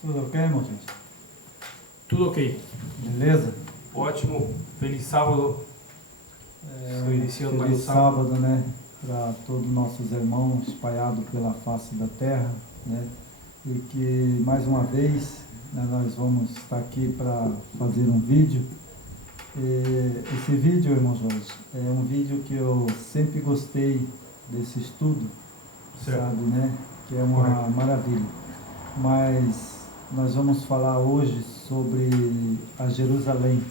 Tudo ok, irmão, gente? Tudo ok. Beleza? Ótimo. Feliz sábado. Estou iniciando mais um Feliz sábado, né? Para todos os nossos irmãos espalhados pela face da terra, né? E que mais uma vez, né, nós vamos estar aqui para fazer um vídeo. Esse vídeo, irmão Jorge, é um vídeo que eu sempre gostei desse estudo, Certo. sabe, né? Que é uma maravilha. Mas nós vamos falar hoje sobre a Jerusalém,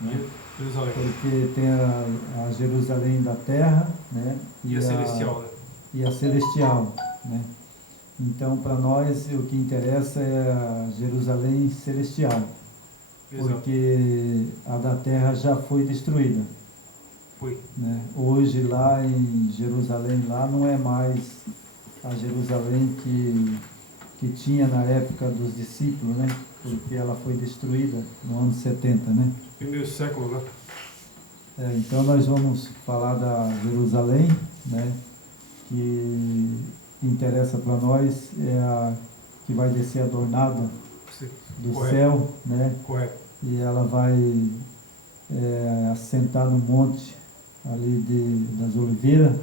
né? Jerusalém. Porque tem a Jerusalém da terra, né? E a celestial, né? E a celestial, né? Então, para nós, o que interessa é a Jerusalém celestial, Exato. porque a da terra já foi destruída, Foi. né? Hoje, lá em Jerusalém, lá não é mais a Jerusalém que tinha na época dos discípulos, né? Porque ela foi destruída no ano 70, né? Primeiro século, né? Então nós vamos falar da Jerusalém, né? Que interessa para nós é a que vai descer adornada Sim. do Correto. céu, né? Correto. E ela vai assentar no monte ali das Oliveiras,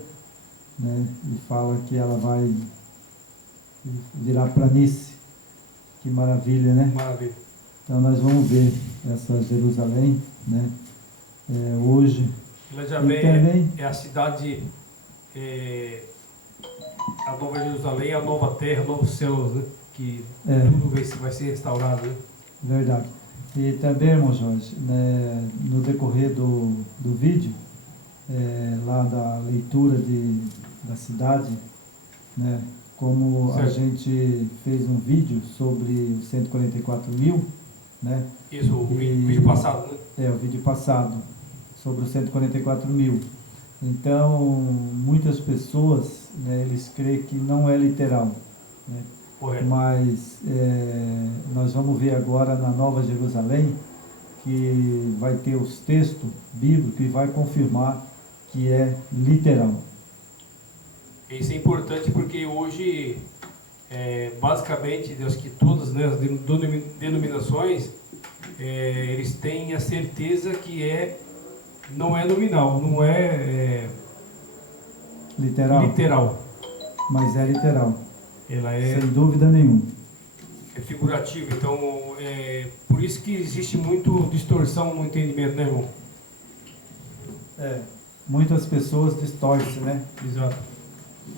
né? E fala que ela vai virar planície. Que maravilha, né? Maravilha. Então nós vamos ver essa Jerusalém, né? Hoje. Ela já E vem, também- é a cidade, a nova Jerusalém, a nova terra, novos céus, né? Que tudo vai ser restaurado, né? Verdade. E também, irmão Jorge, né, no decorrer do vídeo, lá da leitura da cidade, né, como a Certo. gente fez um vídeo sobre os 144 mil, né? Isso, o E- vídeo passado, né? O vídeo passado, sobre os 144 mil. Então, muitas pessoas, né, eles creem que não é literal, né? Correto. Mas nós vamos ver agora na Nova Jerusalém que vai ter os textos bíblicos e vai confirmar que é literal. Isso é importante porque hoje, basicamente, acho que todas, né, as denominações, eles têm a certeza que não é nominal, não é literal. Mas é literal, Ela é sem dúvida nenhuma. figurativa. Então, por isso que existe muito distorção no entendimento, né, irmão? Muitas pessoas distorcem, né? Exato.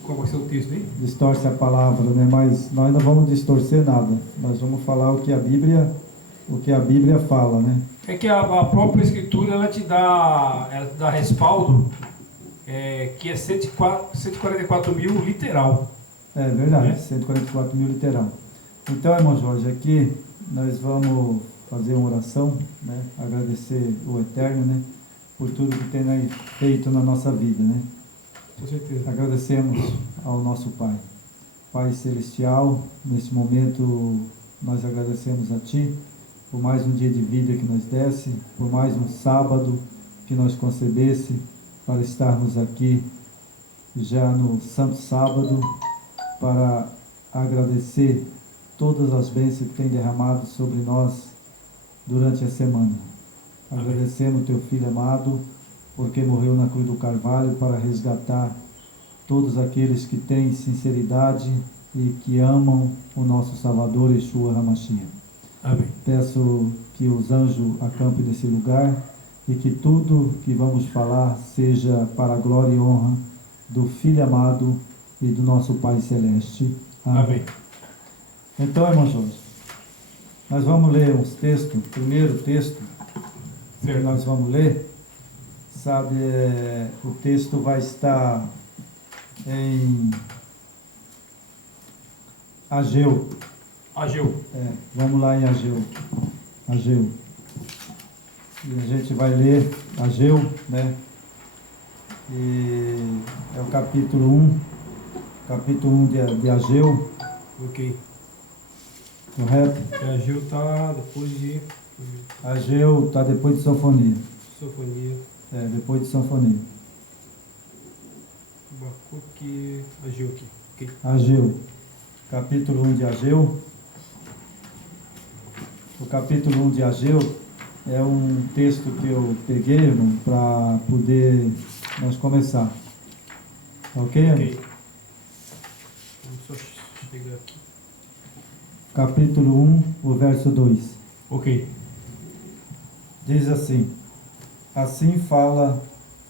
Qual vai ser o texto aí? Distorce a palavra, né? Mas nós não vamos distorcer nada. Nós vamos falar o que a Bíblia fala, né? É que a própria Escritura ela te dá respaldo, que é 144 mil literal. É verdade, Né? 144 mil literal. Então, irmão Jorge, aqui nós vamos fazer uma oração, né? Agradecer o Eterno, né? Por tudo que tem feito na nossa vida, né? Com certeza. Agradecemos ao nosso Pai. Pai Celestial, nesse momento nós agradecemos a Ti por mais um dia de vida que nos desse, por mais um sábado que nós concebesse para estarmos aqui já no Santo Sábado para agradecer todas as bênçãos que tem derramado sobre nós durante a semana. Amém. Agradecemos o Teu Filho amado, porque morreu na cruz do Carvalho para resgatar todos aqueles que têm sinceridade e que amam o nosso Salvador, Yeshua HaMashiach. Amém. Peço que os anjos acampem nesse lugar e que tudo que vamos falar seja para a glória e honra do Filho amado e do nosso Pai Celeste. Amém. Então, irmão Jorge, nós vamos ler uns textos. O primeiro texto que Certo. nós vamos ler, sabe, o texto vai estar em Ageu. Ageu. Vamos lá em Ageu. Ageu. E a gente vai ler Ageu, né? E é o capítulo 1. Capítulo 1 de Ageu, Ok. correto? Ageu está depois de Ageu está depois de Sofonia. Sofonia. Depois de Sofonia. Abacuque, Ageu aqui. Okay. Ageu. Capítulo 1 de Ageu. O capítulo 1 de Ageu é um texto que eu peguei, irmão, para poder nós começar. Ok, irmão? Ok. Vamos só chegar aqui. Capítulo 1, o verso 2. Ok. Diz assim: assim fala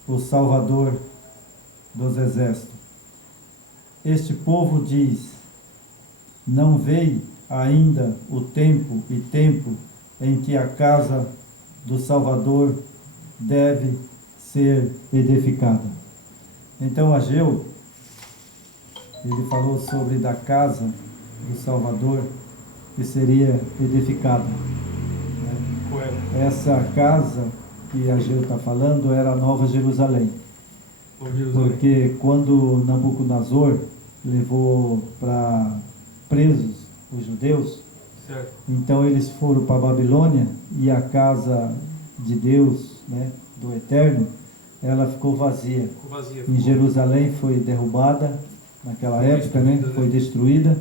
o Salvador dos exércitos. Este povo diz: não veio ainda o tempo em que a casa do Salvador deve ser edificada. Então Ageu, ele falou sobre da casa do Salvador que seria edificada. Correto. Essa casa que Ageu está falando era a Nova Jerusalém. Porque quando Nabucodonosor levou para presos os judeus, certo, então eles foram para a Babilônia e a casa de Deus, né, do Eterno, ela ficou vazia. Em Jerusalém foi derrubada naquela época, né, foi destruída,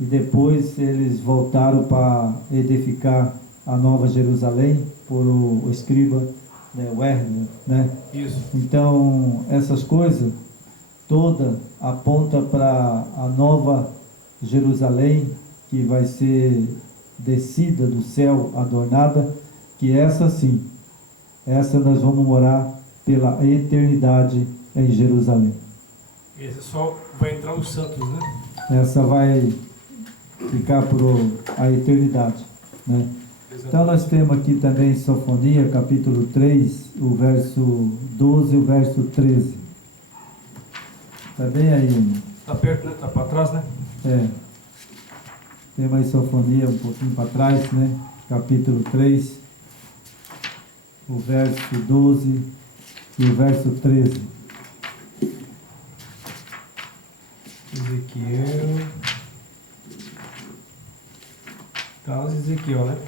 e depois eles voltaram para edificar a Nova Jerusalém por o escriba, né, o Herder, né? Isso. Então essas coisas toda aponta para a Nova Jerusalém, que vai ser descida do céu, adornada, que essa sim, essa nós vamos morar pela eternidade em Jerusalém. Esse só vai entrar os santos, né? Essa vai ficar por a eternidade, né? Exatamente. Então nós temos aqui também Sofonia, capítulo 3, o verso 12 e o verso 13. Está bem aí, irmão? Está perto, né? Está para trás, né? Tem mais Sofonia um pouquinho para trás, né? Capítulo 3, o verso 12 e o verso 13. Ezequiel. Tá, Ezequiel, né?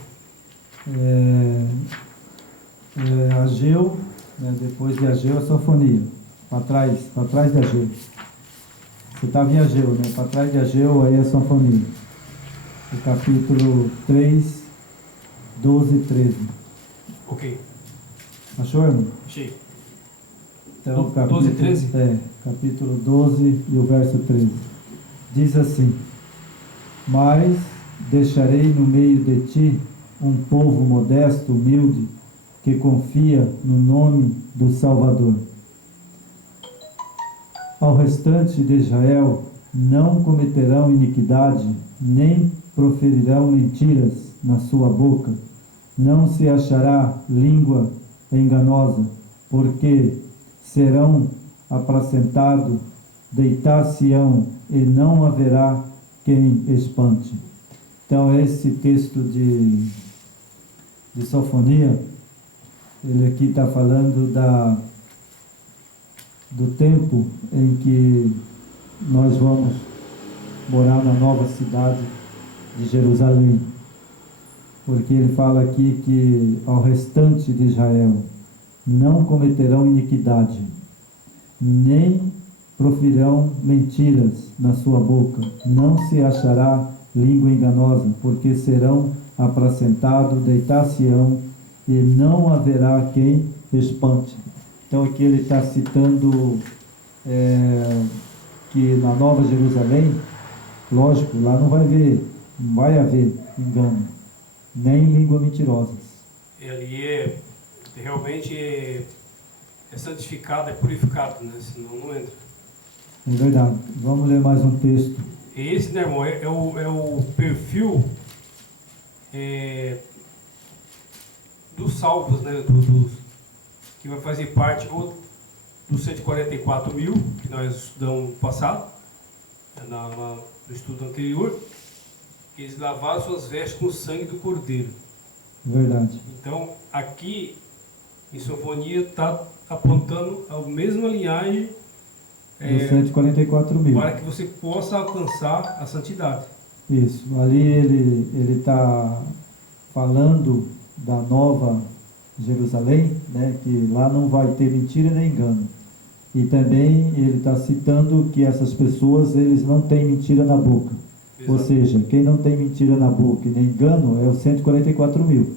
Ageu, né? Depois de Ageu, a Sofonia. Para trás de Ageu. Você estava em Ageu, né? Para trás de Ageu, aí a Sofonia. O capítulo 3, 12 e 13. Ok. Achou, irmão? Achei. Então, 12 e 13? Capítulo 12 e o verso 13. Diz assim: mas deixarei no meio de ti um povo modesto, humilde, que confia no nome do Salvador. Ao restante de Israel não cometerão iniquidade, nem proferirão mentiras na sua boca. Não se achará língua enganosa, porque serão apacentados, deitar-se-ão, e não haverá quem espante. Então esse texto de Sofonia, ele aqui está falando do tempo em que nós vamos morar na nova cidade de Jerusalém. Porque ele fala aqui que ao restante de Israel não cometerão iniquidade, nem proferirão mentiras na sua boca, não se achará língua enganosa, porque serão apacentados, deitar-se-ão, e não haverá quem espante. Então aqui ele está citando que na Nova Jerusalém, lógico, lá não vai haver engano, nem língua mentirosas. Ali realmente é santificado, é purificado, né? Senão não entra. É verdade. Vamos ler mais um texto. E esse, né, irmão, é o perfil dos salvos, né? Que vai fazer parte ou dos 144 mil, que nós estudamos no passado, no estudo anterior. Eles lavaram suas vestes com o sangue do Cordeiro. Verdade. Então, aqui em Sofonia está apontando a mesma linhagem Dos 144 mil. para que você possa alcançar a santidade. Isso. Ali ele está falando da Nova Jerusalém, né, que lá não vai ter mentira nem engano. E também ele está citando que essas pessoas, eles não têm mentira na boca. Exato. Ou seja, quem não tem mentira na boca e nem engano é os 144 mil.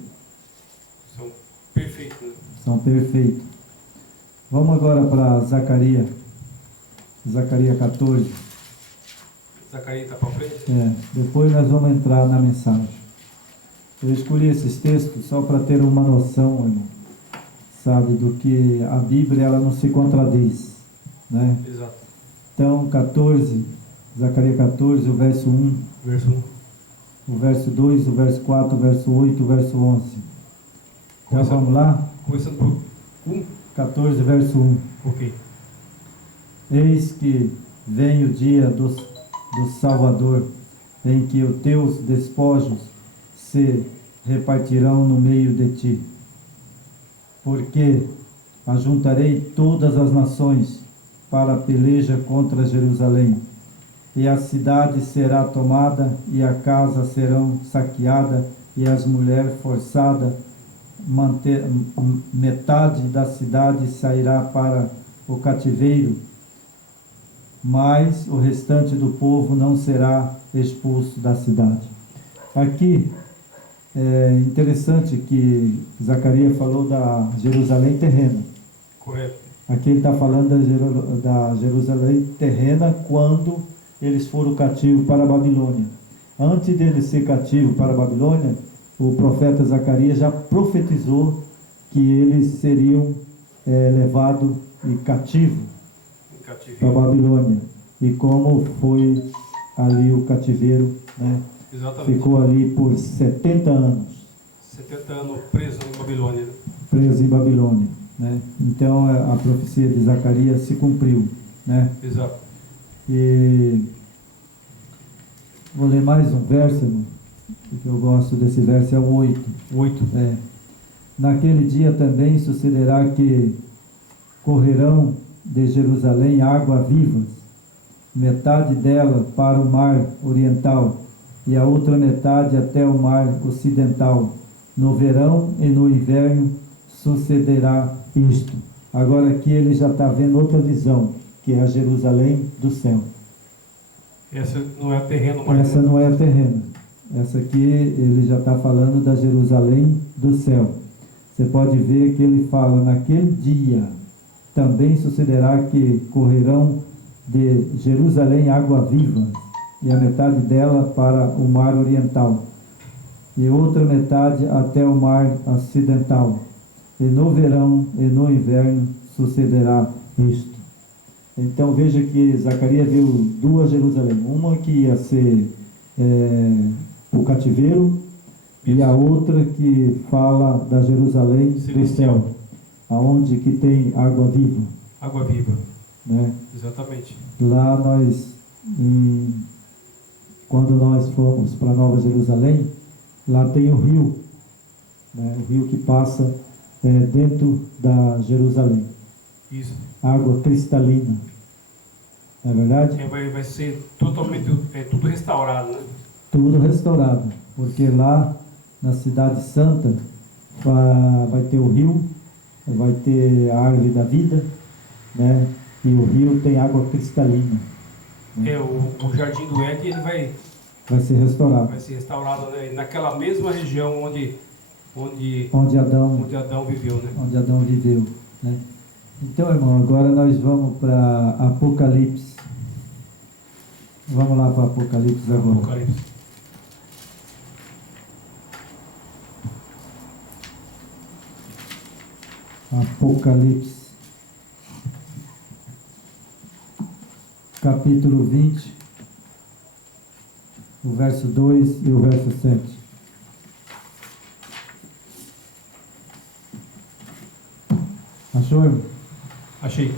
São perfeitos, né? São perfeitos. Vamos agora para Zacarias. Zacarias 14. Zacarias está para frente? Depois nós vamos entrar na mensagem. Eu escolhi esses textos só para ter uma noção, irmão, sabe, do que a Bíblia ela não se contradiz, né? Exato. Então, 14, Zacarias 14, o verso 1, Verso 1. o verso 2, o verso 4, o verso 8, o verso 11. Então vamos lá? Começando por 1. 14, verso 1. Ok. Eis que vem o dia do Salvador, em que os teus despojos se repartirão no meio de ti. Porque ajuntarei todas as nações para a peleja contra Jerusalém, e a cidade será tomada, e a casa serão saqueada, e as mulheres forçadas, metade da cidade sairá para o cativeiro, mas o restante do povo não será expulso da cidade. Aqui é interessante que Zacarias falou da Jerusalém terrena. Correto. Aqui ele está falando da Jerusalém terrena quando eles foram cativos para a Babilônia. Antes deles ser cativos para a Babilônia, o profeta Zacarias já profetizou que eles seriam levados e cativos para a Babilônia. E como foi ali o cativeiro, né? Exatamente. Ficou ali por 70 anos. 70 anos preso em Babilônia. Preso em Babilônia, né? Então a profecia de Zacarias se cumpriu, né? Exato. E vou ler mais um verso, irmão, porque eu gosto desse verso, é o 8. 8. Naquele dia também sucederá que correrão de Jerusalém águas vivas, metade dela para o mar oriental, e a outra metade até o mar ocidental. No verão e no inverno sucederá isto. Agora aqui ele já está vendo outra visão, que é a Jerusalém do céu. Essa não é a terreno mais. Essa não é a terrena. Essa aqui ele já está falando da Jerusalém do céu. Você pode ver que ele fala, naquele dia também sucederá que correrão de Jerusalém água viva, e a metade dela para o mar oriental, e outra metade até o mar ocidental. E no verão e no inverno sucederá isto. Então veja que Zacarias viu duas Jerusalém, uma que ia ser o cativeiro, e a outra que fala da Jerusalém do céu, aonde que tem água viva. Água viva. Né? Exatamente. Lá nós, quando nós fomos para Nova Jerusalém, lá tem o rio, né? O rio que passa dentro da Jerusalém. Isso. Água cristalina. Não é verdade? Vai ser totalmente, tudo restaurado, né? Tudo restaurado, porque lá na Cidade Santa vai ter o rio, vai ter a árvore da vida, né? E o rio tem água cristalina. Né? O Jardim do Éden, ele vai ser restaurado. Vai ser restaurado, né? Naquela mesma região onde Adão viveu, né? Onde Adão viveu, né? Então, irmão, agora nós vamos para Apocalipse. Vamos lá para Apocalipse agora. Apocalipse. Apocalipse. Capítulo 20, o verso 2 e o verso 7. Achou, irmão? Achei.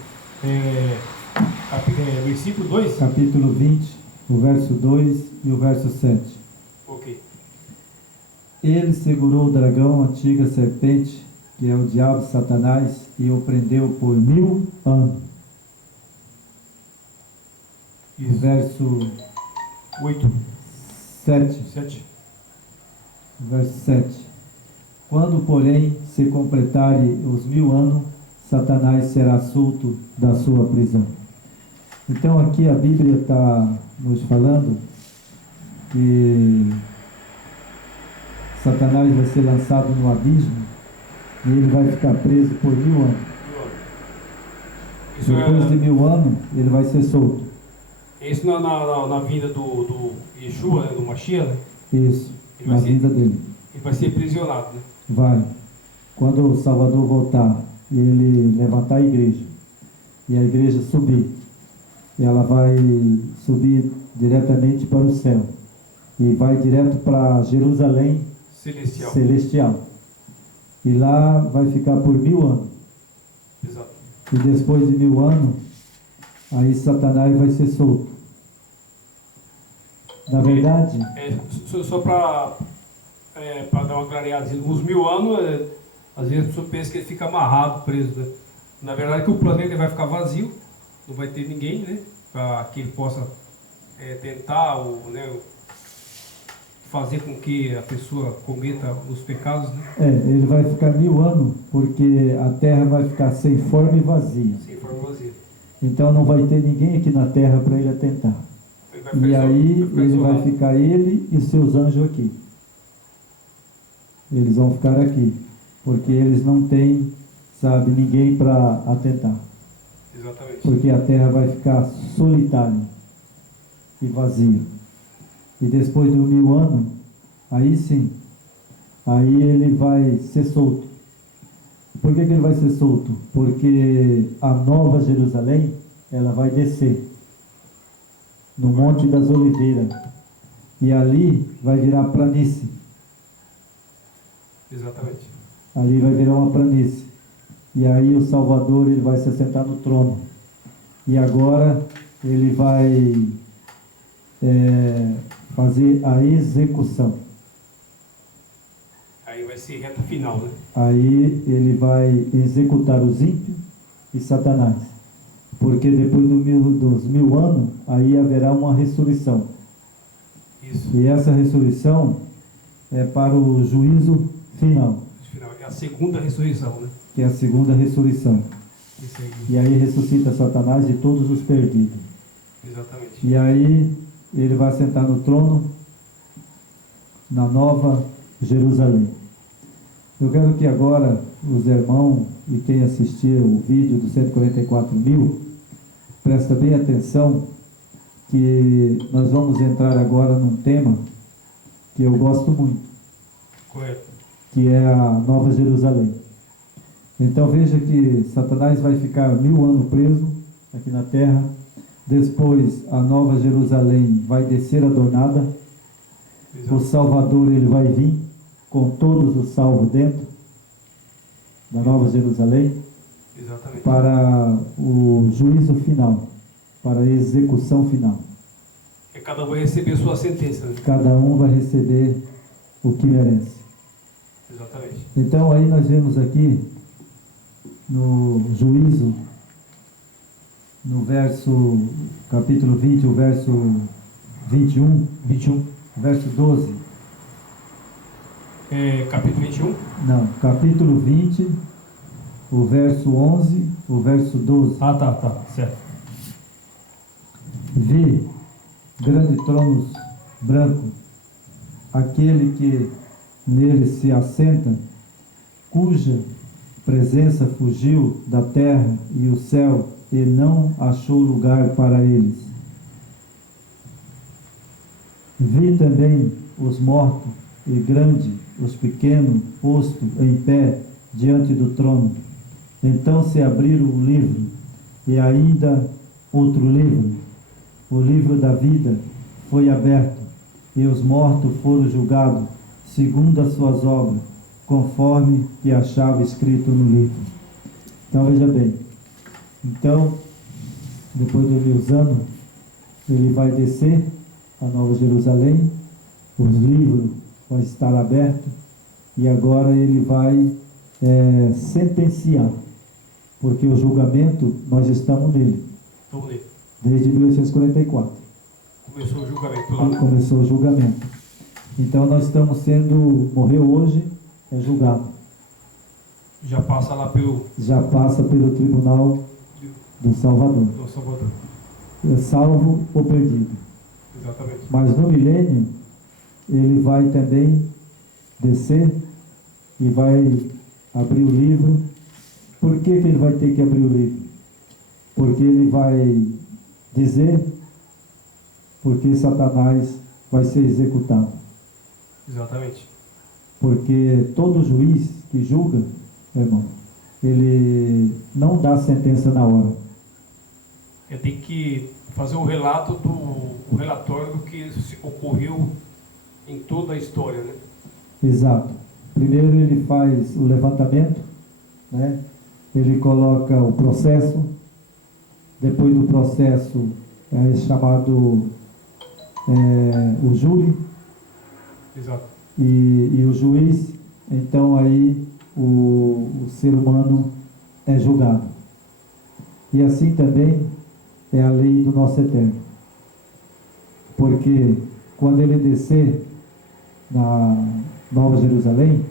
Versículo 2? Capítulo 20, o verso 2 e o verso 7. Ok. Ele segurou o dragão, a antiga serpente, que é o diabo Satanás, e o prendeu por 1000 anos. Isso. Verso 8. 7. 7. Verso 7. Quando, porém, se completarem os 1000 anos, Satanás será solto da sua prisão. Então aqui a Bíblia está nos falando que Satanás vai ser lançado no abismo e ele vai ficar preso por 1000 anos. Isso Depois de 1000 anos, ele vai ser solto. Isso na vinda do Yeshua, né, do Mashiach, né? Isso, na vinda dele. Ele vai ser aprisionado, né? Vai. Quando o Salvador voltar e ele levantar a igreja, e a igreja subir, ela vai subir diretamente para o céu e vai direto para Jerusalém celestial. E lá vai ficar por 1000 anos. Exato. E depois de 1000 anos, aí Satanás vai ser solto. Na verdade... Só para dar uma clareada, os 1000 anos, às vezes a pessoa pensa que ele fica amarrado, preso, né? Na verdade que o planeta vai ficar vazio, não vai ter ninguém, né? Para que ele possa tentar né, fazer com que a pessoa cometa os pecados, né? ele vai ficar 1000 anos, porque a terra vai ficar sem forma e vazia. Sem forma e vazia. Então não vai ter ninguém aqui na terra para ele atentar. E aí ele vai ficar ele e seus anjos aqui. Eles vão ficar aqui, porque eles não têm, sabe, ninguém para atentar. Exatamente. Porque a terra vai ficar solitária e vazia. E depois de 1000 anos, aí sim, aí ele vai ser solto. Por que ele vai ser solto? Porque a nova Jerusalém, ela vai descer no Monte das Oliveiras. E ali vai virar planície. Exatamente. Ali vai virar uma planície. E aí o Salvador, ele vai se assentar no trono. E agora ele vai fazer a execução. Aí vai ser reta final, né? Aí ele vai executar os ímpios e Satanás. Porque depois dos 1000 anos, aí haverá uma ressurreição. Isso. E essa ressurreição é para o juízo final. É a segunda ressurreição, né? Que é a segunda ressurreição. Isso aí. E aí ressuscita Satanás e todos os perdidos. Exatamente. E aí ele vai sentar no trono na nova Jerusalém. Eu quero que agora os irmãos e quem assistir o vídeo dos 144.000 presta bem atenção, que nós vamos entrar agora num tema que eu gosto muito. Correto. Que é a Nova Jerusalém. Então veja que Satanás vai ficar 1000 anos preso aqui na terra. Depois a Nova Jerusalém vai descer adornada. Exato. O Salvador, ele vai vir com todos os salvos dentro da Nova Jerusalém. Exatamente. Para o juízo final, para a execução final. E cada um vai receber sua sentença, né? Cada um vai receber o que merece. Exatamente. Então aí nós vemos aqui no juízo, no verso, capítulo 20, o verso 21, verso 12. Capítulo 21? Não, capítulo 20, o verso 11, o verso 12. Ah, tá, certo. Vi grande trono branco, aquele que nele se assenta, cuja presença fugiu da terra e o céu, e não achou lugar para eles. Vi também os mortos, e grande, os pequenos, posto em pé diante do trono. Então se abriram o livro, e ainda outro livro, o livro da vida, foi aberto, e os mortos foram julgados, segundo as suas obras, conforme que achava escrito no livro. Então veja bem, então, depois de 1000 anos, ele vai descer a Nova Jerusalém, os livros vão estar abertos, e agora ele vai sentenciar, porque o julgamento, nós estamos nele, Vamos ler. desde 1844. Começou o julgamento Quando começou o julgamento. Então nós estamos morreu hoje, é julgado. Já passa lá pelo Já passa pelo tribunal do Salvador. do Salvador. É salvo ou perdido. Exatamente. Mas no milênio, ele vai também descer e vai abrir o livro. Por que ele vai ter que abrir o livro? Porque ele vai dizer porque Satanás vai ser executado. Exatamente. Porque todo juiz que julga, irmão, ele não dá sentença na hora. Tem que fazer o relato o relatório do que ocorreu em toda a história, né? Exato. Primeiro ele faz o levantamento, né? Ele coloca o processo, depois do processo é chamado o júri. Exato. E o juiz, então aí o ser humano é julgado. E assim também é a lei do nosso Eterno. Porque quando ele descer na Nova Jerusalém,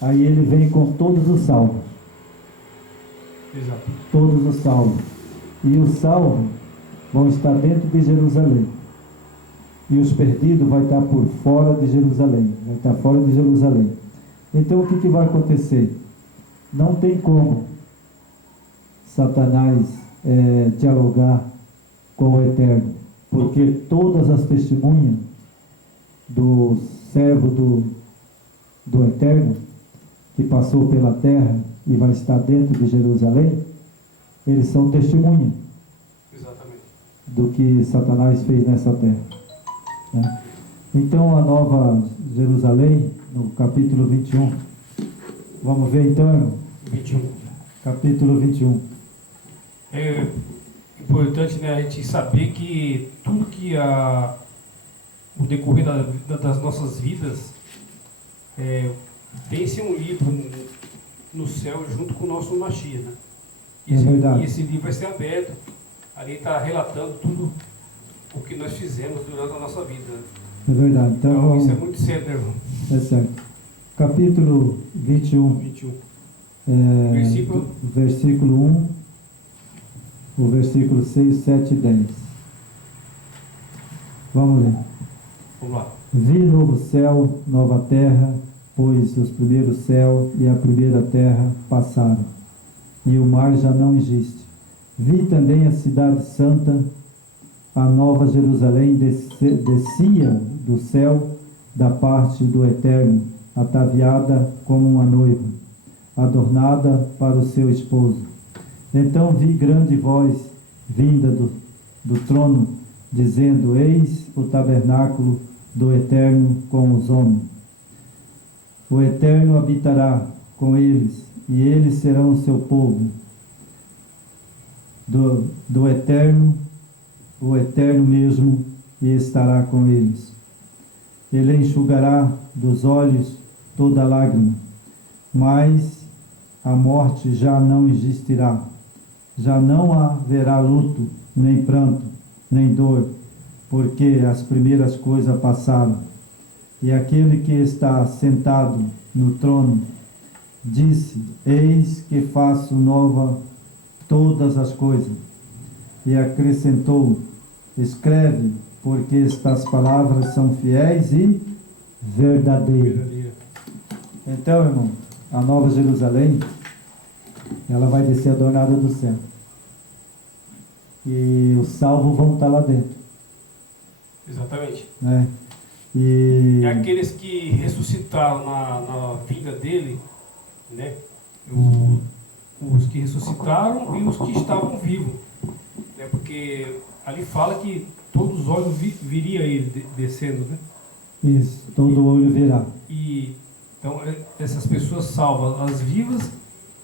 aí ele vem com todos os salvos. Exato. Todos os salvos. E os salvos vão estar dentro de Jerusalém. E os perdidos vai estar por fora de Jerusalém. Vai estar fora de Jerusalém. Então o que vai acontecer? Não tem como Satanás dialogar com o Eterno. Porque todas as testemunhas do servo do Eterno, que passou pela terra e vai estar dentro de Jerusalém, eles são testemunha. Exatamente. Do que Satanás fez nessa terra, né? Então a Nova Jerusalém, no capítulo 21, vamos ver então, irmão? 21. Capítulo 21. É importante, né, a gente saber que tudo que o decorrer das nossas vidas tem-se um livro no céu junto com o nosso Mashiach, né? É verdade. E esse livro vai ser aberto. Ali está relatando tudo o que nós fizemos durante a nossa vida, né? É verdade. Então isso é muito sério, né, irmão? É certo. Capítulo 21. 21. Versículo 1, o versículo 6, 7 e 10. Vamos ler. Vamos lá. Vi novo céu, nova terra, pois os primeiros céus e a primeira terra passaram, e o mar já não existe. Vi também a cidade santa, a nova Jerusalém, descia do céu da parte do Eterno, ataviada como uma noiva, adornada para o seu esposo. Então vi grande voz vinda do trono, dizendo: Eis o tabernáculo do Eterno com os homens. O Eterno habitará com eles, e eles serão o seu povo. Do Eterno, o Eterno mesmo, e estará com eles. Ele enxugará dos olhos toda lágrima, mas a morte já não existirá. Já não haverá luto, nem pranto, nem dor, porque as primeiras coisas passaram. E aquele que está sentado no trono disse: Eis que faço nova todas as coisas. E acrescentou: Escreve, porque estas palavras são fiéis e verdadeiras. Então, irmão, a Nova Jerusalém, ela vai descer adornada do céu. E os salvos vão estar lá dentro. Exatamente. Né? E aqueles que ressuscitaram na vida dele, né? Os que ressuscitaram e os que estavam vivos, né? Porque ali fala que todos os olhos viria ele descendo, né? Isso, todo olho verá. E então essas pessoas salvas, as vivas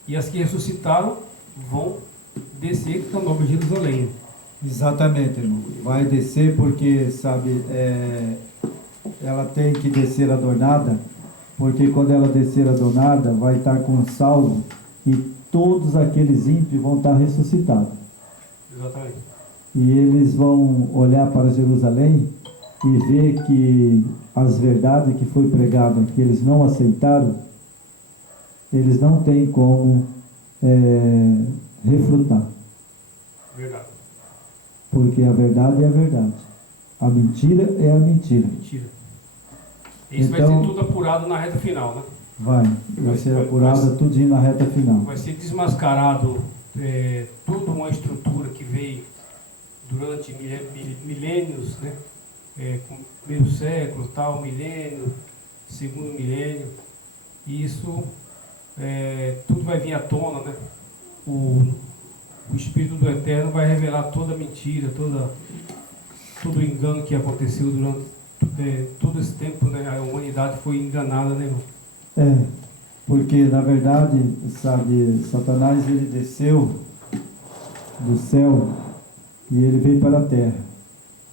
e as que ressuscitaram, vão descer para a Nova Jerusalém. Exatamente, irmão. Vai descer porque, sabe, ela tem que descer adornada, porque quando ela descer adornada, vai estar com salvo e todos aqueles ímpios vão estar ressuscitados. Exatamente. E eles vão olhar para Jerusalém e ver que as verdades que foi pregada, que eles não aceitaram, eles não têm como refutar, Verdade. porque a verdade é a verdade, a mentira é a mentira. Mentira. Isso vai Então, ser tudo apurado na reta final, né? vai ser apurada tudinho na reta final. Vai ser desmascarado toda uma estrutura que veio durante milênios, né? Com meio século, tal, milênio, segundo milênio. E isso tudo vai vir à tona, né? O Espírito do Eterno vai revelar toda a mentira, todo o engano que aconteceu durante todo esse tempo, né? A humanidade foi enganada, né, irmão? Porque na verdade, sabe, Satanás ele desceu do céu e ele veio para a terra.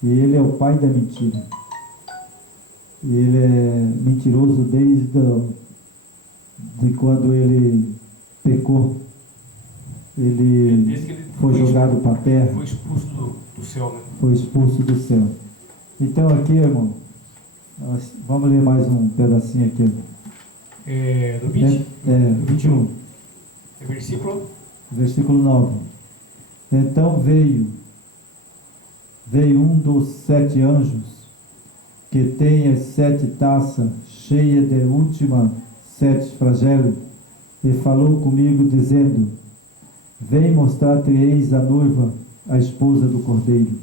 E ele é o pai da mentira. E ele é mentiroso desde de quando ele pecou. Desde que ele foi jogado para a terra. Foi expulso do céu, né? Foi expulso do céu. Então aqui, irmão, nós vamos ler mais um pedacinho aqui. No 20? 21. Versículo 9. Então veio um dos 7 anjos, que tem as 7 taças cheias de última 7 flagelos, e falou comigo, dizendo: vem mostrar-te-eis a noiva, a esposa do Cordeiro.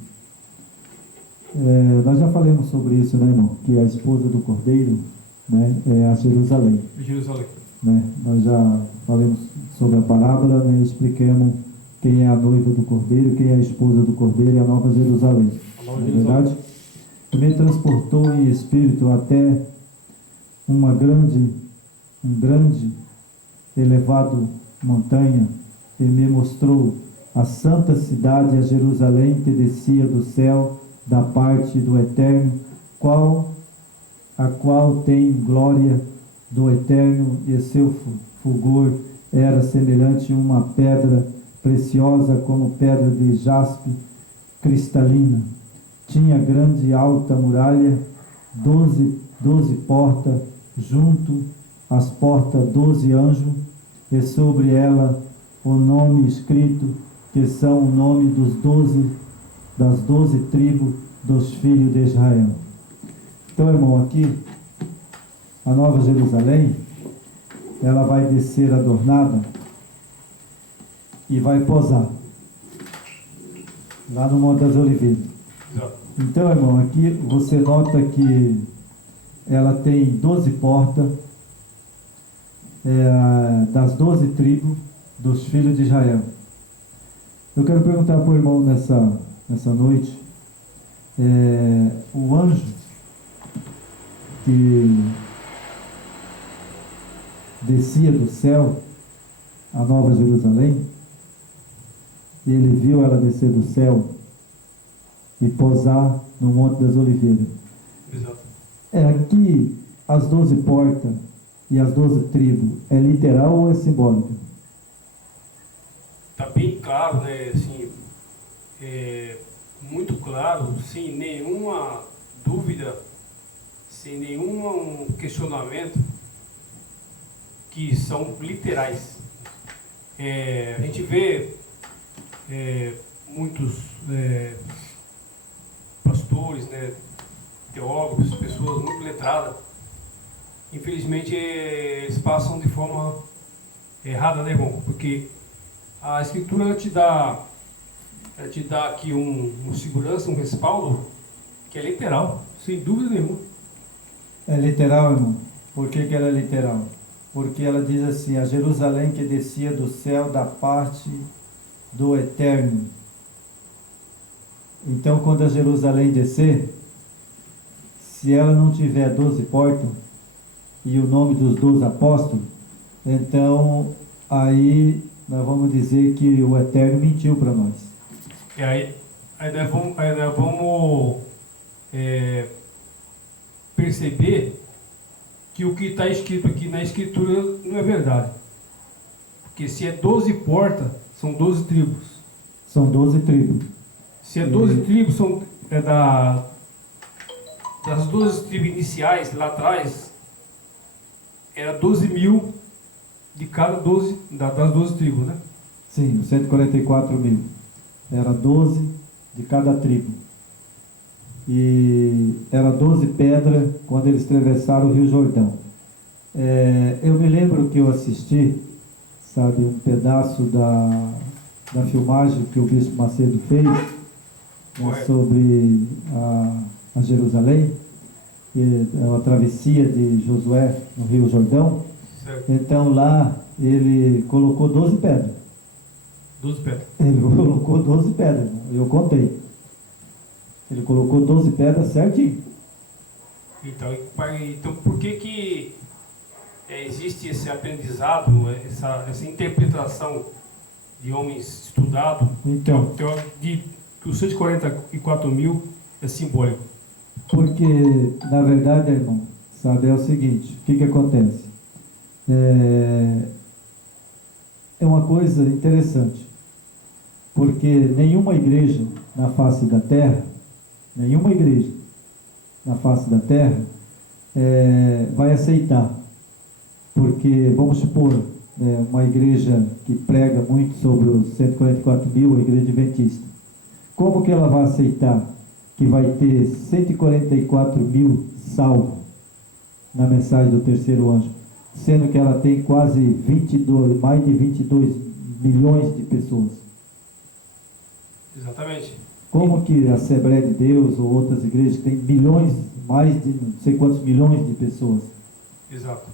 Nós já falamos sobre isso, né, irmão? Que a esposa do Cordeiro, né, é a Jerusalém. Jerusalém. Né? Nós já falamos sobre a parábola, né? Explicamos quem é a noiva do Cordeiro, quem é a esposa do Cordeiro e a Nova Jerusalém. Não é verdade? Me transportou em espírito até um grande, elevado montanha, e me mostrou a santa cidade, a Jerusalém, que descia do céu da parte do Eterno, a qual tem glória do Eterno, e seu fulgor era semelhante a uma pedra preciosa, como pedra de jaspe cristalina. Tinha grande e alta muralha, 12 portas, junto às portas 12 anjos, e sobre ela o nome escrito, que são o nome das 12 tribos dos filhos de Israel. Então, irmão, aqui a Nova Jerusalém, ela vai descer adornada e vai posar lá no Monte das Oliveiras. Então, irmão, aqui você nota que ela tem 12 portas, das 12 tribos dos filhos de Israel. Eu quero perguntar para o irmão nessa noite, o anjo que descia do céu, a Nova Jerusalém, ele viu ela descer do céu e posar no Monte das Oliveiras. Exato. Aqui as 12 portas e as 12 tribos, é literal ou é simbólico? Está bem claro, né? Assim, muito claro, sem nenhuma dúvida, sem nenhum questionamento, que são literais. A gente vê muitos pastores, né, teólogos, pessoas muito letradas, infelizmente eles passam de forma errada, né, irmão? Porque a Escritura ela te dá aqui um segurança, um respaldo, que é literal, sem dúvida nenhuma. É literal, irmão. Por que ela é literal? Porque ela diz assim: a Jerusalém que descia do céu da parte do Eterno. Então, quando a Jerusalém descer, se ela não tiver 12 portas e o nome dos 12 apóstolos, então aí nós vamos dizer que o Eterno mentiu para nós. E aí nós vamos perceber que o que está escrito aqui na Escritura não é verdade. Porque se é 12 portas, são 12 tribos. São 12 tribos. Se é 12 tribos, das 12 tribos iniciais, lá atrás, era 12 mil de cada 12, das 12 tribos, né? Sim, os 144 mil. Era 12 de cada tribo. E era 12 pedras quando eles atravessaram o Rio Jordão. Eu me lembro que eu assisti, sabe, um pedaço da filmagem que o Bispo Macedo fez, né, sobre a Jerusalém, a travessia de Josué no Rio Jordão. Certo. Então lá ele colocou 12 pedras. 12 pedras. Ele colocou 12 pedras, eu contei. Ele colocou 12 pedras certinho. Então por que existe esse aprendizado, essa interpretação de homens estudados, Então, que os 144 mil é simbólico? Porque, na verdade, irmão, sabe, é o seguinte, o que acontece? É uma coisa interessante, porque nenhuma igreja na face da terra, vai aceitar. Porque, vamos supor, uma igreja que prega muito sobre os 144 mil, a igreja adventista. Como que ela vai aceitar que vai ter 144 mil salvos na mensagem do terceiro anjo, sendo que ela tem quase mais de 22 milhões de pessoas? Exatamente. Como que a Assembleia de Deus ou outras igrejas têm bilhões, mais de não sei quantos milhões de pessoas? Exato.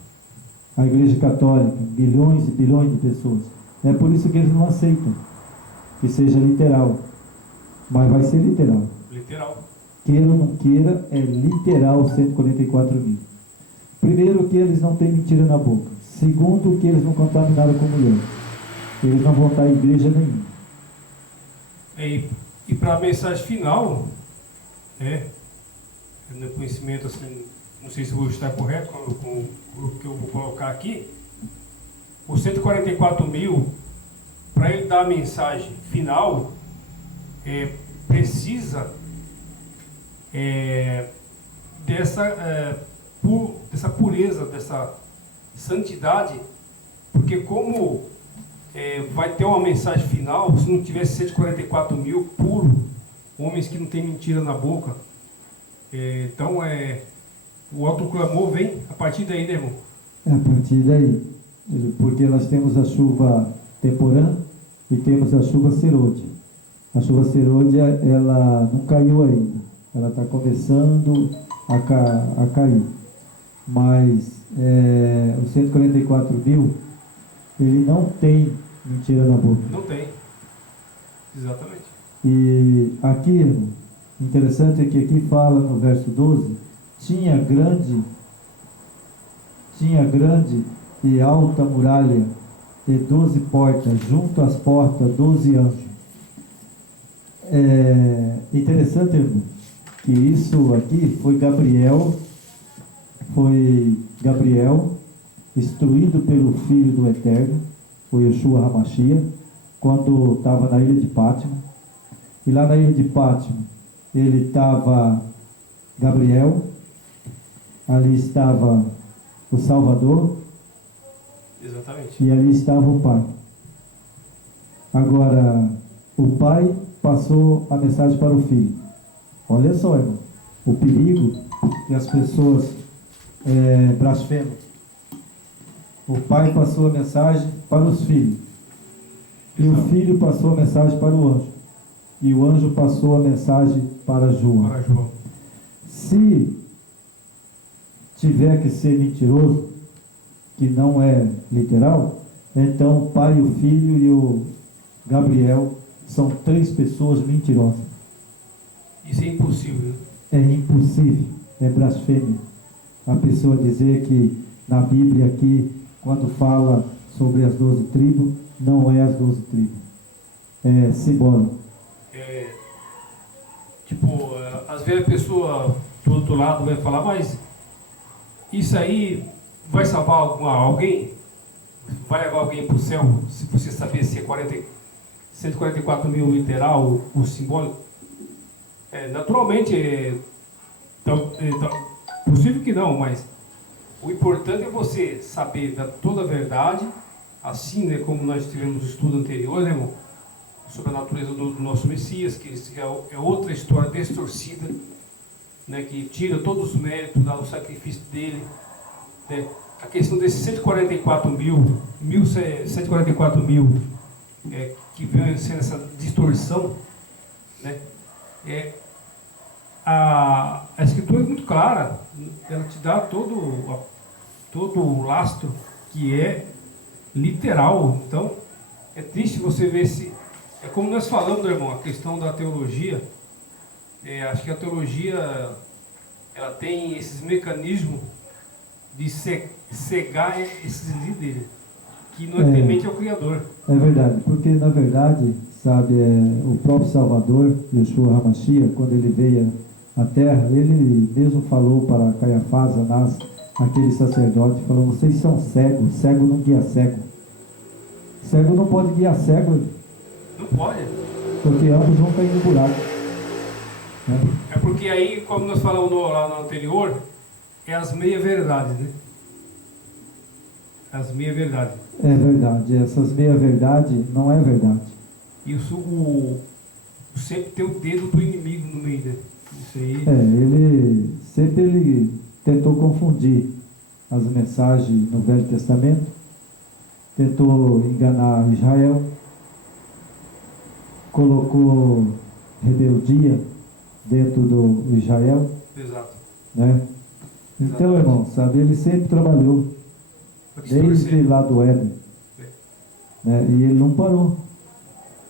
A Igreja Católica, bilhões e bilhões de pessoas. É por isso que eles não aceitam que seja literal. Mas vai ser literal. Literal. Queira ou não queira, é literal 144 mil. Primeiro, que eles não têm mentira na boca. Segundo, que eles não contaminaram com mulher. Eles não vão estar em igreja nenhuma. E para a mensagem final, no conhecimento, assim, não sei se vou estar correto com o que eu vou colocar aqui, os 144 mil, para ele dar a mensagem final, precisa dessa pureza, dessa santidade, porque como vai ter uma mensagem final, se não tivesse 144 mil puros, homens que não tem mentira na boca, então o autoclamor vem a partir daí, né, irmão? A partir daí, porque nós temos a chuva temporã e temos a chuva serôdia. A chuva serôdia, ela não caiu ainda, ela está começando a cair, mas os 144 mil, ele não tem mentira na boca. Não tem, exatamente. E aqui, irmão, interessante é que aqui fala no verso 12, tinha grande e alta muralha e 12 portas, junto às portas 12 anjos. Interessante, irmão, que isso aqui foi Gabriel, instruído pelo Filho do Eterno, o Yeshua HaMashiach, quando estava na ilha de Pátimo. E lá na ilha de Pátimo, ele estava Gabriel, ali estava o Salvador, exatamente, e ali estava o Pai. Agora, o Pai passou a mensagem para o Filho. Olha só, irmão, o perigo que as pessoas blasfemam. O Pai passou a mensagem para os filhos, e o Filho passou a mensagem para o anjo, e o anjo passou a mensagem para João. Se tiver que ser mentiroso, que não é literal, então o Pai, o Filho e o Gabriel são 3 pessoas mentirosas. Isso é impossível. É impossível, é blasfêmia. A pessoa dizer que na Bíblia aqui, quando fala sobre as 12 tribos, não é as 12 tribos. É simbólico. Às vezes a pessoa do outro lado vai falar, mas isso aí vai salvar alguém? Vai levar alguém para o céu? Se você saber se é 144 mil literal ou simbólico? Naturalmente, possível que não, mas o importante é você saber toda a verdade assim, né, como nós tivemos o estudo anterior, né, irmão, sobre a natureza do nosso Messias, que é outra história distorcida, né, que tira todos os méritos do sacrifício dele, né? A questão desses 144 mil, 144 mil, que vem sendo essa distorção, né? A Escritura é muito clara, ela te dá todo o lastro que é literal. Então, é triste você ver esse. É como nós falamos, irmão, a questão da teologia. Acho que a teologia ela tem esses mecanismos de cegar esses líderes, que não é temente ao Criador. É verdade, porque na verdade, sabe, o próprio Salvador, Yeshua HaMashiach, quando ele veio à Terra, ele mesmo falou para Caiafás, Anás, aquele sacerdote, falou: vocês são cegos, cego não guia cego. Cego não pode guiar cego. Não pode. Porque ambos vão cair no buraco. Né? É porque aí, como nós falamos lá no anterior, é as meia-verdades, né? As meia-verdades. É verdade, essas meia-verdades não é verdade. E sempre tem o dedo do inimigo no meio, né? Isso aí. Ele sempre tentou confundir as mensagens no Velho Testamento, tentou enganar Israel, colocou rebeldia dentro do Israel. Exato. Né? Então, irmão, sabe, ele sempre trabalhou, desde lá do Éden. Né? E ele não parou.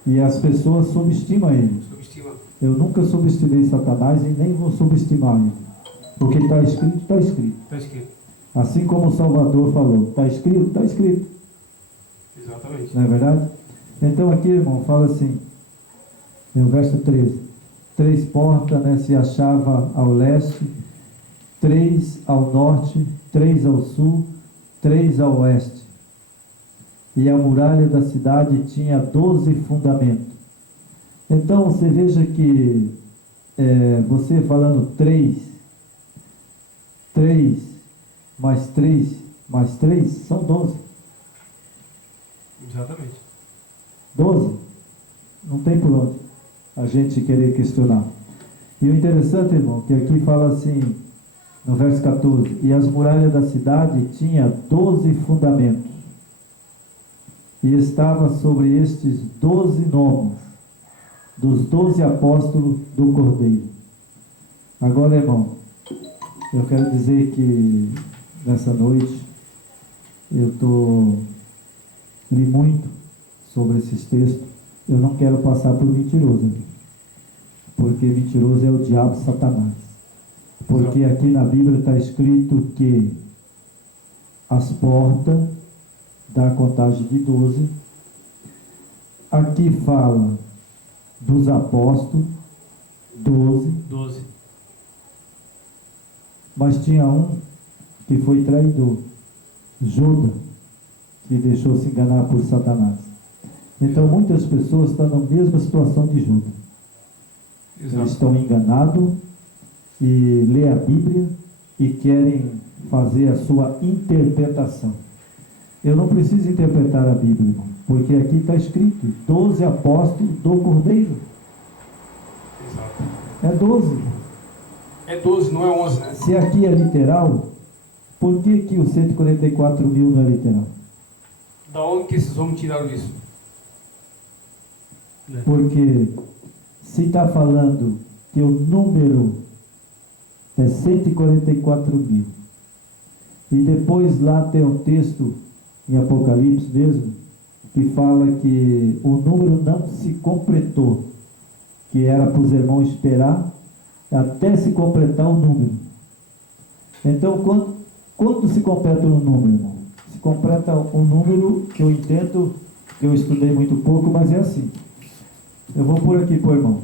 E as pessoas subestimam ele. Eu nunca subestimei Satanás e nem vou subestimar ele. O que está escrito, está escrito. Está escrito. Assim como o Salvador falou, está escrito, está escrito. Exatamente. Não é verdade? Então aqui, irmão, fala assim, no verso 13: 3 portas, né, se achava ao leste, 3 ao norte, 3 ao sul, 3 ao oeste. E a muralha da cidade tinha 12 fundamentos. Então você veja que você falando 3 mais 3 mais 3 são 12. Exatamente. 12. Não tem por onde a gente querer questionar. E o interessante, irmão, que aqui fala assim, no verso 14: e as muralhas da cidade tinha 12 fundamentos, e estava sobre estes 12 nomes dos 12 apóstolos do Cordeiro. Agora, irmão, eu quero dizer que nessa noite eu li muito sobre esses textos. Eu não quero passar por mentiroso, irmão, porque mentiroso é o diabo, Satanás. Porque aqui na Bíblia está escrito que as portas da contagem de 12, aqui fala dos apóstolos, 12, mas tinha um que foi traidor, Judas, que deixou se enganar por Satanás. Então muitas pessoas estão na mesma situação de Judas. Eles estão enganados e lê a Bíblia e querem fazer a sua interpretação. Eu não preciso interpretar a Bíblia, irmão, porque aqui está escrito 12 apóstolos do Cordeiro. Exato. É 12. É 12, não é 11, né? Se aqui é literal, por que os 144 mil não é literal? Da onde que esses homens tiraram isso? Porque se está falando que o número é 144 mil, e depois lá tem um texto em Apocalipse mesmo, que fala que o número não se completou, que era para os irmãos esperar até se completar o número. Então, quando se completa um número, irmão? Se completa um número que eu entendo, que eu estudei muito pouco, mas é assim. Eu vou por aqui, irmão.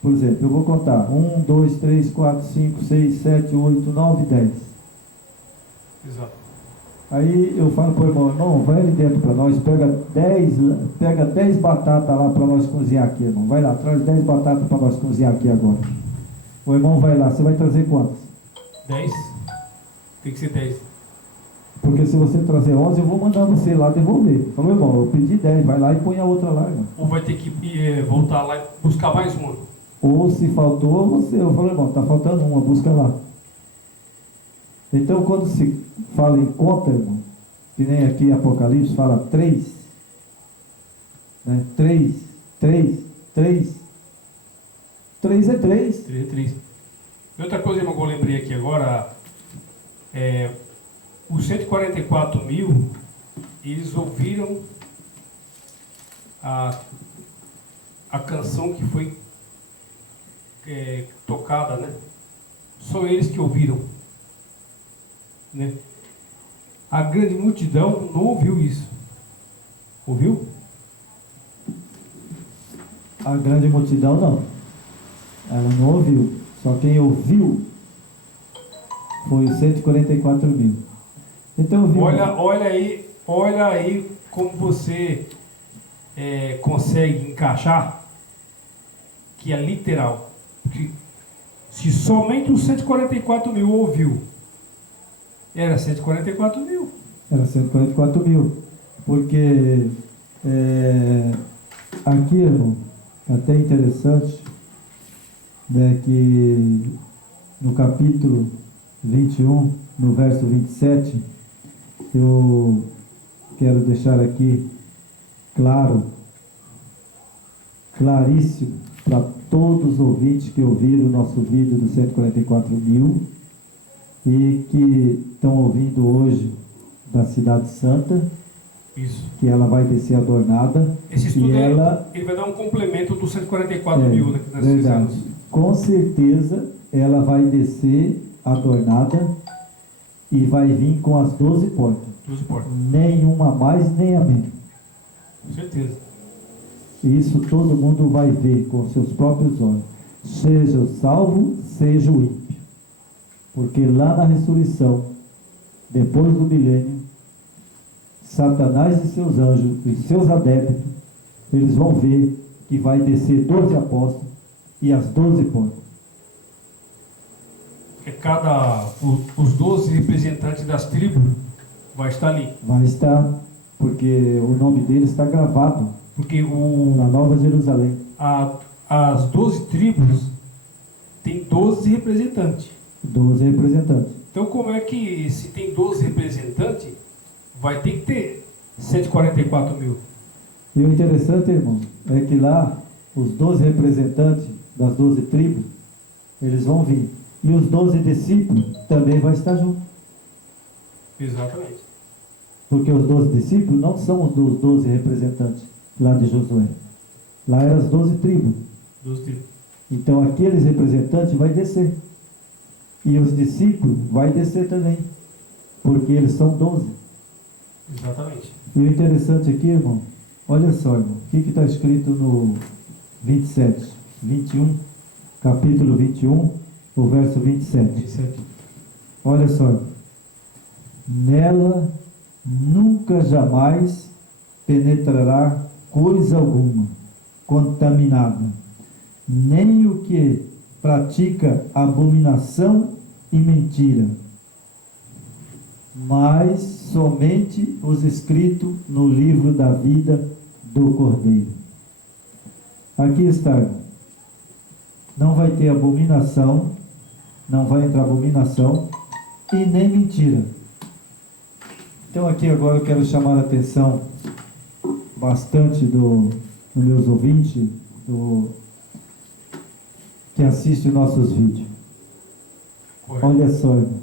Por exemplo, eu vou contar 1, 2, 3, 4, 5, 6, 7, 8, 9, 10. Exato. Aí eu falo para o irmão, vai ali dentro para nós, pega 10 batatas lá para nós cozinhar aqui, irmão. Vai lá, traz 10 batatas para nós cozinhar aqui agora. O irmão vai lá, você vai trazer quantas? 10? Tem que ser 10. Porque se você trazer 11, eu vou mandar você lá devolver. Falou, irmão, eu pedi 10, vai lá e põe a outra lá, irmão. Ou vai ter que voltar lá e buscar mais uma? Ou se faltou, eu falo, irmão, tá faltando uma, busca lá. Então, quando se fala em conta, irmão, que nem aqui em Apocalipse fala 3, né? 3, 3, 3. 3 é 3. 3 é 3. E outra coisa, irmão, que eu lembrei aqui agora, os 144 mil, eles ouviram a canção que foi tocada, né? Só eles que ouviram, né? A grande multidão não ouviu isso. Ouviu? A grande multidão não. Ela não ouviu. Só quem ouviu foi os 144 mil. Então, ouviu. Olha aí como você consegue encaixar que é literal. Porque se somente os 144 mil ouviu, era 144 mil. Era 144 mil. Porque aqui, irmão, é até interessante, né, que no capítulo 21, no verso 27, eu quero deixar aqui claríssimo, para todos os ouvintes que ouviram o nosso vídeo dos 144 mil e que estão ouvindo hoje da Cidade Santa. Isso. Que ela vai descer adornada. Esse estudo ele vai dar um complemento dos 144 mil, né, que nós verdade. fizemos. Com certeza ela vai descer adornada e vai vir com as 12 portas. 12 portas. Nenhuma mais, nem a menos. Com certeza. Isso todo mundo vai ver com seus próprios olhos. Seja o salvo, seja o ímpio. Porque lá na ressurreição, depois do milênio, Satanás e seus anjos e seus adeptos, eles vão ver que vai descer 12 apóstolos e as 12 portas. Os 12 representantes das tribos vai estar ali. Vai estar, porque o nome deles está gravado Porque na Nova Jerusalém. As 12 tribos tem 12 representantes. 12 representantes. Então, como é que, se tem 12 representantes, vai ter que ter 144 mil? E o interessante, irmão, é que lá os 12 representantes das 12 tribos, eles vão vir. E os 12 discípulos também vão estar juntos. Exatamente. Porque os 12 discípulos não são os 12 representantes lá de Josué. Lá eram as 12 tribos. 12 tribos. Então aqueles representantes vai descer. E os discípulos vai descer também. Porque eles são 12. Exatamente. E o interessante aqui, irmão, olha só, irmão, o que está escrito no 27, 21, capítulo 21, o verso 27. 27. Olha só, irmão. Nela nunca jamais penetrará coisa alguma contaminada, nem o que pratica abominação e mentira, mas somente os escritos no livro da vida do Cordeiro. Aqui está, não vai ter abominação, não vai entrar abominação e nem mentira. Então aqui agora eu quero chamar a atenção bastante dos meus ouvintes, que assistem nossos vídeos. Correto. Olha só, irmão,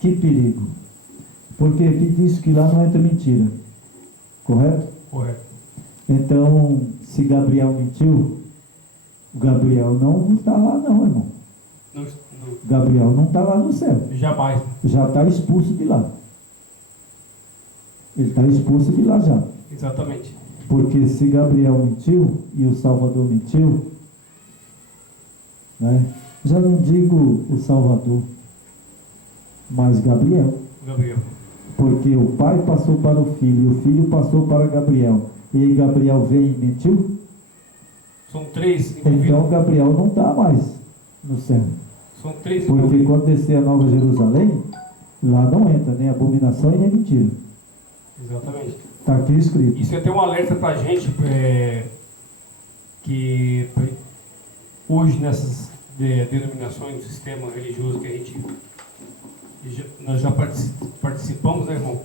que perigo. Porque aqui diz que lá não entra mentira. Correto? Correto. Então, se Gabriel mentiu, Gabriel não está lá não, irmão. Gabriel não está lá no céu. Jamais. Já está expulso de lá. Ele está expulso de lá já. Exatamente. Porque se Gabriel mentiu e o Salvador mentiu, né? Já não digo o Salvador, mas Gabriel. Gabriel. Porque o pai passou para o filho, e o filho passou para Gabriel. E Gabriel veio e mentiu. São 3 envolvidos. Então Gabriel não está mais no céu. São 3 Porque envolvidos. quando descer a Nova Jerusalém, Lá não entra nem abominação e nem mentira. Exatamente. Está aqui escrito. Isso é até um alerta para a gente, que hoje nessas denominações do sistema religioso que a gente nós já participamos, né, irmão?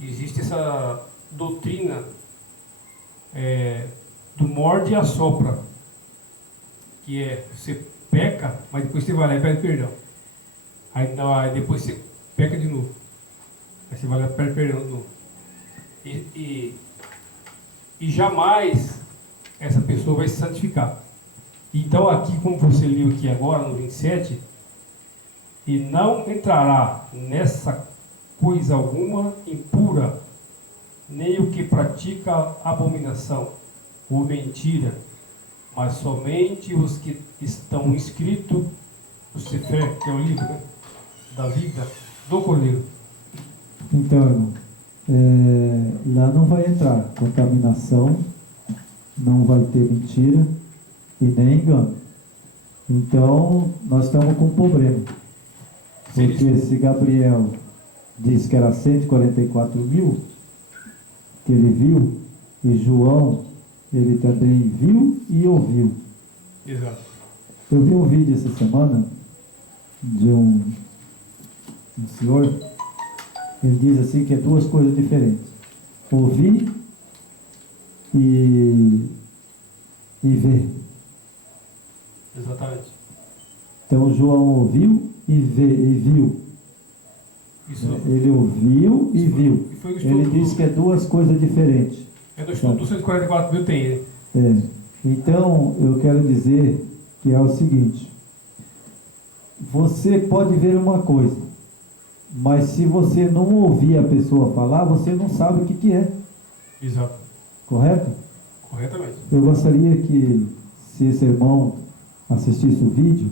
Existe essa doutrina do morde e assopra, que você peca, mas depois você vai lá e pede perdão. Aí depois você peca de novo. Aí você vai lá e pede perdão de novo. E jamais essa pessoa vai se santificar. Então aqui, como você leu aqui agora, no 27, e não entrará nessa coisa alguma impura, nem o que pratica abominação ou mentira, mas somente os que estão inscritos no Sefer, que é o livro, né, da vida do Cordeiro. Então, irmão, lá não vai entrar contaminação, não vai ter mentira e nem engano. Então, nós estamos com um problema. Porque se Gabriel diz que era 144 mil, que ele viu, e João, ele também viu e ouviu. Exato. Eu vi um vídeo essa semana de um senhor, ele diz assim que é duas coisas diferentes. Ouvir e ver. Exatamente. Então João ouviu e viu. Isso. Ele ouviu e viu. Ele diz que é duas coisas diferentes. É do estudo dos 144 mil tem, né? Então, eu quero dizer que é o seguinte. Você pode ver uma coisa, mas se você não ouvir a pessoa falar, você não sabe o que é. Exato. Correto? Corretamente. Eu gostaria que, se esse irmão assistisse o vídeo,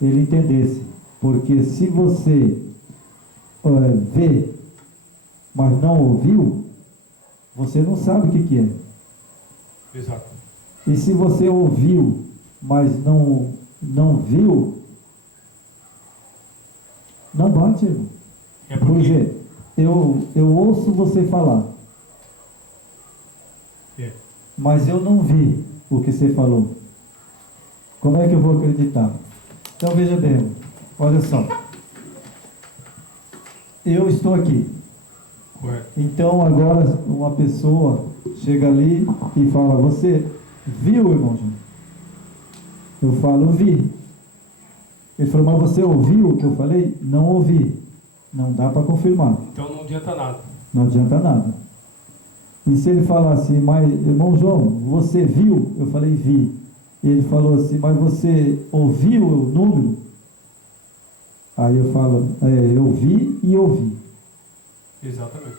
ele entendesse. Porque se você vê, mas não ouviu, você não sabe o que é. Exato. E se você ouviu, mas não viu, não bate, irmão. Por exemplo, eu ouço você falar, mas eu não vi o que você falou. Como é que eu vou acreditar? Então veja bem, irmão, olha só. Eu estou aqui. Correto. Então agora uma pessoa chega ali e fala, você viu, irmão João? Eu falo, vi. Ele falou, mas você ouviu o que eu falei? Não ouvi. Não dá para confirmar. Então não adianta nada. Não adianta nada. E se ele falar assim, mas irmão João, você viu? Eu falei, vi. E ele falou assim, mas você ouviu o número? Aí eu falo, eu vi e ouvi. Exatamente.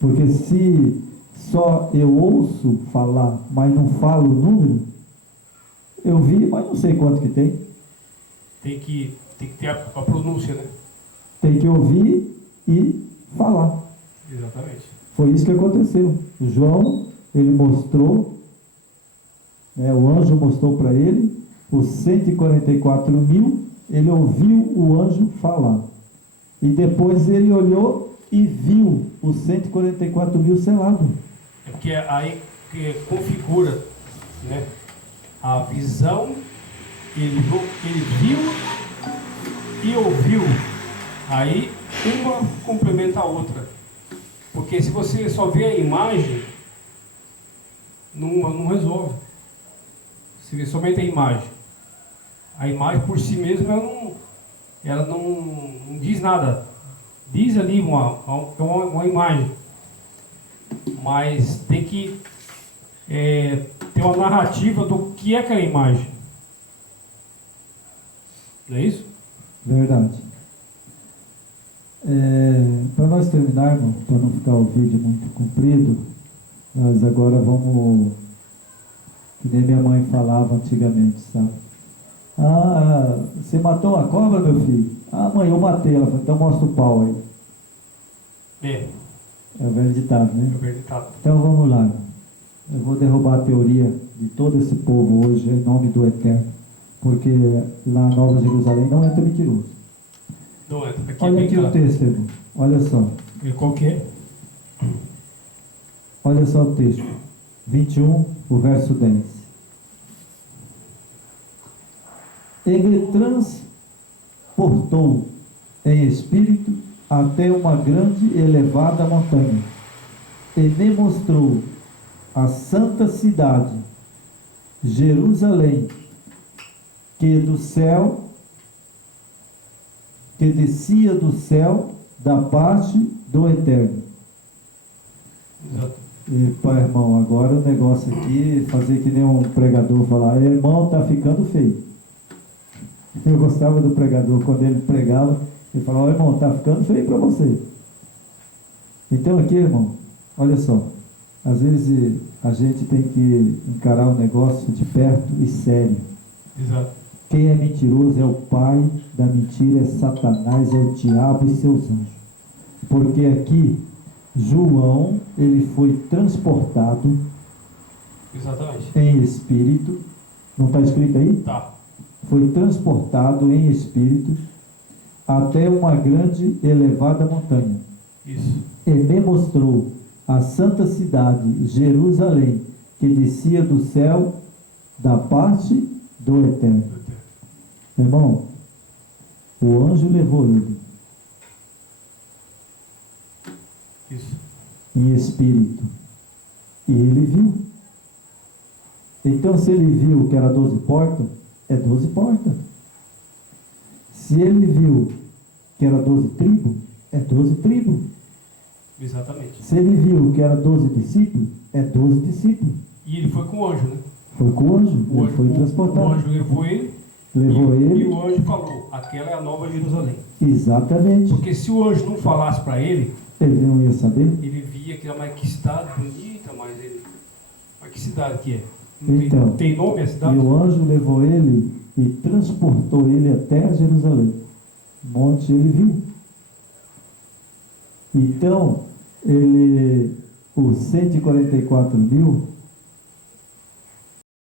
Porque se só eu ouço falar, mas não falo o número, eu vi, mas não sei quanto que tem. Tem que ter a pronúncia, né? Tem que ouvir e falar. Exatamente. Foi isso que aconteceu. O João, ele mostrou, o anjo mostrou para ele os 144 mil, ele ouviu o anjo falar. E depois ele olhou e viu os 144 mil selados. É porque aí que configura, né, a visão, ele viu e ouviu. Aí uma complementa a outra. Porque se você só vê a imagem, não resolve. Se vê somente a imagem por si mesma ela não diz nada. Diz ali uma imagem. Mas tem que ter uma narrativa do que é aquela imagem. Não é isso? Verdade. Para nós terminarmos, para não ficar o vídeo muito comprido, nós agora vamos, que nem minha mãe falava antigamente, sabe? Ah, você matou uma cobra, meu filho? Ah, mãe, eu matei. Ela falou, então mostra o pau aí. É o velho ditado, né? É o velho ditado. Então vamos lá. Eu vou derrubar a teoria de todo esse povo hoje, em nome do Eterno. porque lá na Nova Jerusalém não entra mentiroso. Não entra. Aqui é Olha bem aqui o claro. texto, irmão. Olha só. E qual que é? Olha só o texto. 21, o verso 10. Ele transportou em espírito até uma grande e elevada montanha e me mostrou a santa cidade, Jerusalém, que descia do céu da parte do Eterno. Exato. E, pai, irmão, agora o negócio aqui, fazer que nem um pregador falar, irmão, tá ficando feio. Eu gostava do pregador, quando ele pregava, ele falava, irmão, tá ficando feio para você. Então aqui, irmão, olha só, às vezes a gente tem que encarar o negócio de perto e sério. Exato. Quem é mentiroso é o pai da mentira, é Satanás, é o diabo e seus anjos. Porque aqui, João, ele foi transportado Exatamente. em espírito, não está escrito aí? Tá. Foi transportado em espírito até uma grande e elevada montanha. Isso. E me mostrou a santa cidade, Jerusalém, que descia do céu da parte do Eterno. Irmão, o anjo levou ele Isso. em espírito e ele viu. Então, se ele viu que era 12 portas, é 12 portas. Se ele viu que era 12 tribos, é 12 tribos. Exatamente. Se ele viu que era 12 discípulos, é 12 discípulos. E ele foi com o anjo, né? Foi com o anjo, ele foi O transportado. anjo levou ele. Levou e ele. o anjo falou, aquela é a Nova Jerusalém. Exatamente. Porque se o anjo não falasse para ele, Ele não ia saber. ele via que, mas que cidade bonita, mas que cidade que é? Então, Tem nome a E cidade? o anjo levou ele e transportou ele até Jerusalém. Monte ele viu. Então, os 144 mil